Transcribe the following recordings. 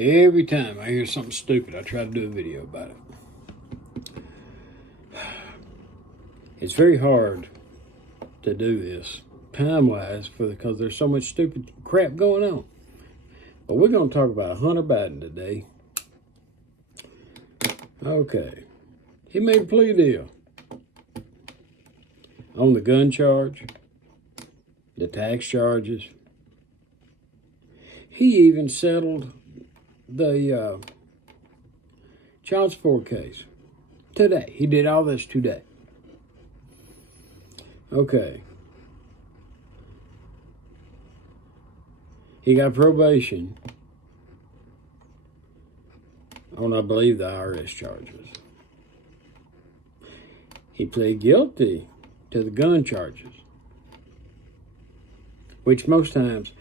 Every time I hear something stupid, I try to do a video about it. It's very hard to do this time-wise because there's so much stupid crap going on. But we're going to talk about Hunter Biden today. Okay. He made a plea deal on the gun charge, the tax charges. He even settled the child support case today. He did all this today. Okay. He got probation on, I believe, the IRS charges. He pled guilty to the gun charges, which most times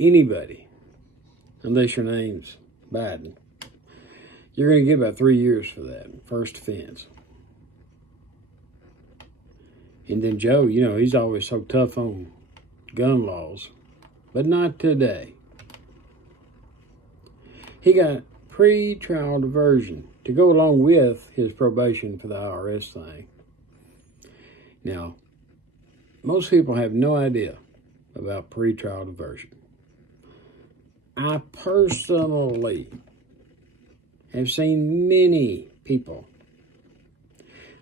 anybody, unless your name's Biden, you're going to get about 3 years for that, first offense. And then Joe, he's always so tough on gun laws, but not today. He got pretrial diversion to go along with his probation for the IRS thing. Now, most people have no idea about pretrial diversion. I personally have seen many people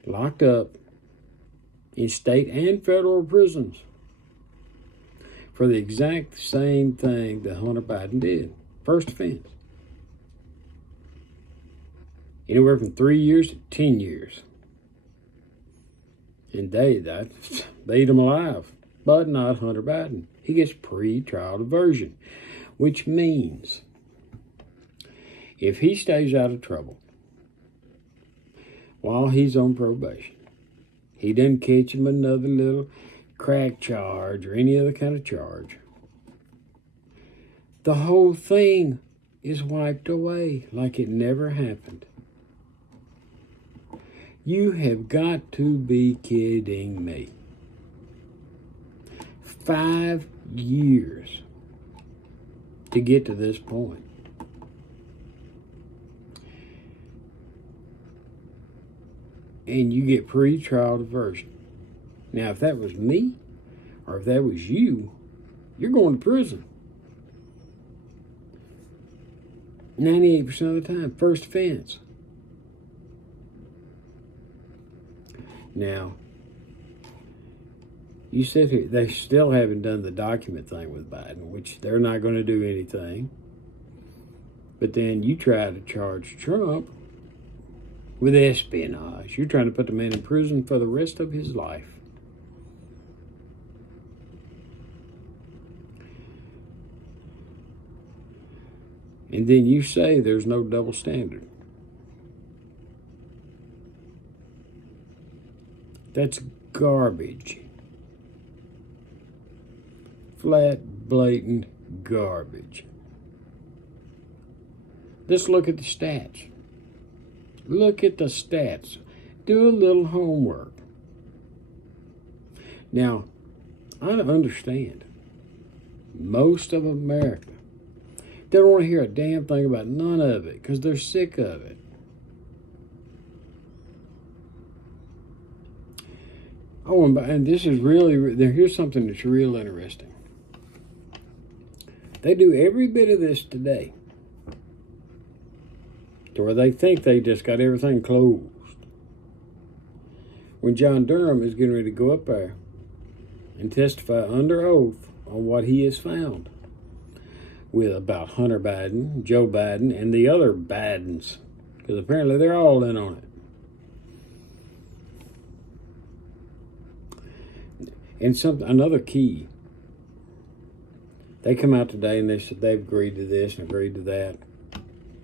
locked up in state and federal prisons for the exact same thing that Hunter Biden did. First offense. Anywhere from 3 years to 10 years. And they eat him alive. But not Hunter Biden. He gets pre-trial diversion, which means if he stays out of trouble while he's on probation, he doesn't catch him another little crack charge or any other kind of charge, the whole thing is wiped away like it never happened. You have got to be kidding me. 5 years to get to this point. And you get pre-trial diversion. Now, if that was me, or if that was you, you're going to prison. 98% of the time, first offense. Now, you sit here, they still haven't done the document thing with Biden, which they're not going to do anything. But then you try to charge Trump with espionage. You're trying to put the man in prison for the rest of his life. And then you say there's no double standard. That's garbage. Flat, blatant garbage. Let's look at the stats. Look at the stats. Do a little homework. Now, I understand most of America, they don't want to hear a damn thing about none of it because they're sick of it. Oh, and this is really, here's something that's real interesting. They do every bit of this today to where they think they just got everything closed. When John Durham is getting ready to go up there and testify under oath on what he has found about Hunter Biden, Joe Biden, and the other Bidens, because apparently they're all in on it. And another key, they come out today and they said they've agreed to this and agreed to that.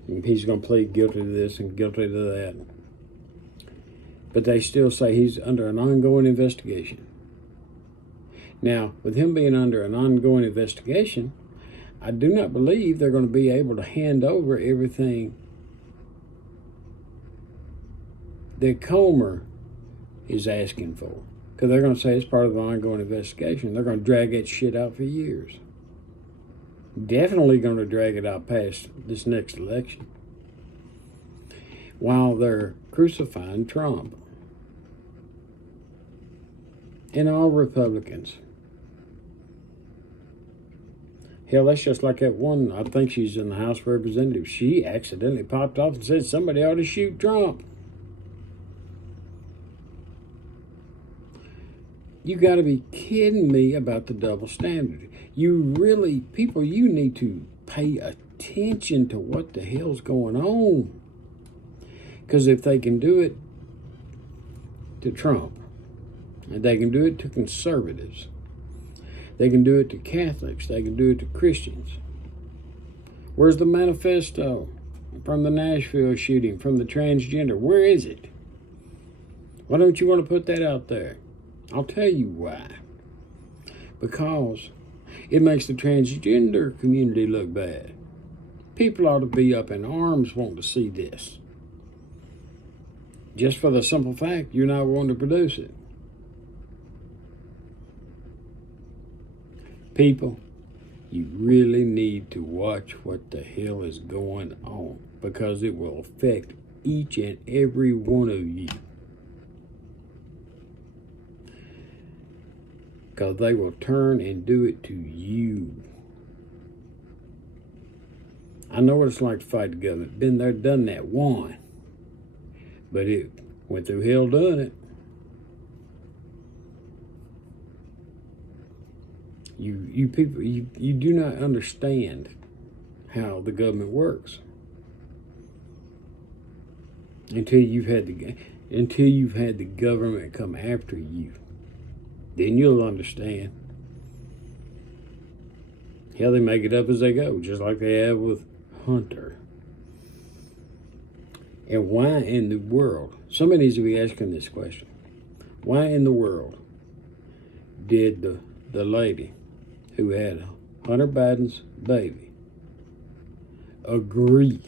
And he's going to plead guilty to this and guilty to that. But they still say he's under an ongoing investigation. Now, with him being under an ongoing investigation, I do not believe they're going to be able to hand over everything that Comer is asking for. Because they're going to say it's part of an ongoing investigation. They're going to drag that shit out for years. definitely going to drag it out past this next election while they're crucifying Trump and all Republicans. Hell, that's just like that one, I think she's in the House of Representatives. She accidentally popped off and said somebody ought to shoot Trump. You got to be kidding me about the double standard. People, you need to pay attention to what the hell's going on. Because if they can do it to Trump, and they can do it to conservatives, they can do it to Catholics, they can do it to Christians. Where's the manifesto from the Nashville shooting, from the transgender? Where is it? Why don't you want to put that out there? I'll tell you why. Because it makes the transgender community look bad. People ought to be up in arms wanting to see this. Just for the simple fact you're not wanting to produce it. People, you really need to watch what the hell is going on, because it will affect each and every one of you. Because they will turn and do it to you. I know what it's like to fight the government. Been there, done that, won. But it went through hell doing it. You people, you do not understand how the government works until you've had the government come after you. Then you'll understand. Hell, they make it up as they go, just like they have with Hunter. And why in the world, somebody needs to be asking this question, why in the world did the lady who had Hunter Biden's baby agree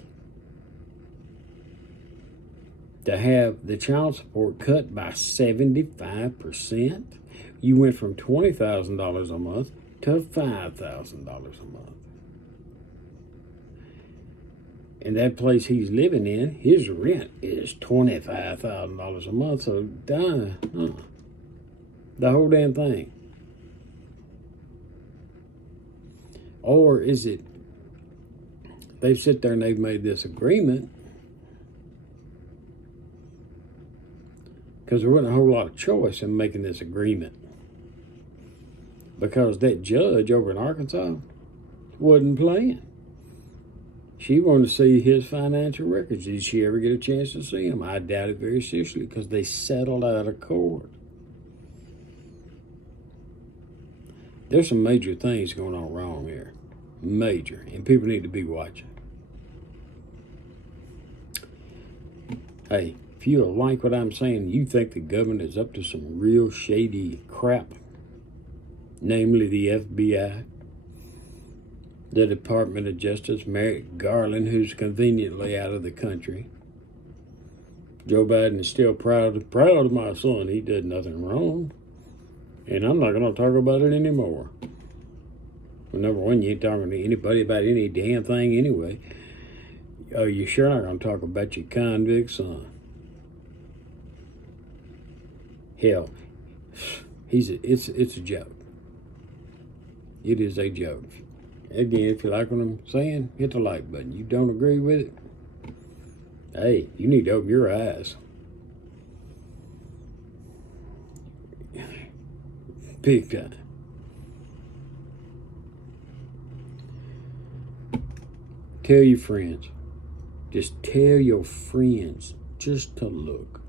to have the child support cut by 75%? You went from $20,000 a month to $5,000 a month. And that place he's living in, his rent is $25,000 a month. So, the whole damn thing. Or is it they've sit there and they've made this agreement because there wasn't a whole lot of choice in making this agreement, because that judge over in Arkansas wasn't playing. She wanted to see his financial records. Did she ever get a chance to see them? I doubt it very seriously, because they settled out of court. There's some major things going on wrong here. Major. And people need to be watching. Hey, if you don't like what I'm saying, you think the government is up to some real shady crap, namely the FBI, the Department of Justice, Merrick Garland, who's conveniently out of the country. Joe Biden is still proud of my son. He did nothing wrong. And I'm not going to talk about it anymore. Well, number one, you ain't talking to anybody about any damn thing anyway. Oh, you sure not going to talk about your convict son? Hell, it's a joke. It is a joke. Again, if you like what I'm saying, hit the like button. You don't agree with it? Hey, you need to open your eyes. Big time. Tell your friends. Just tell your friends just to look.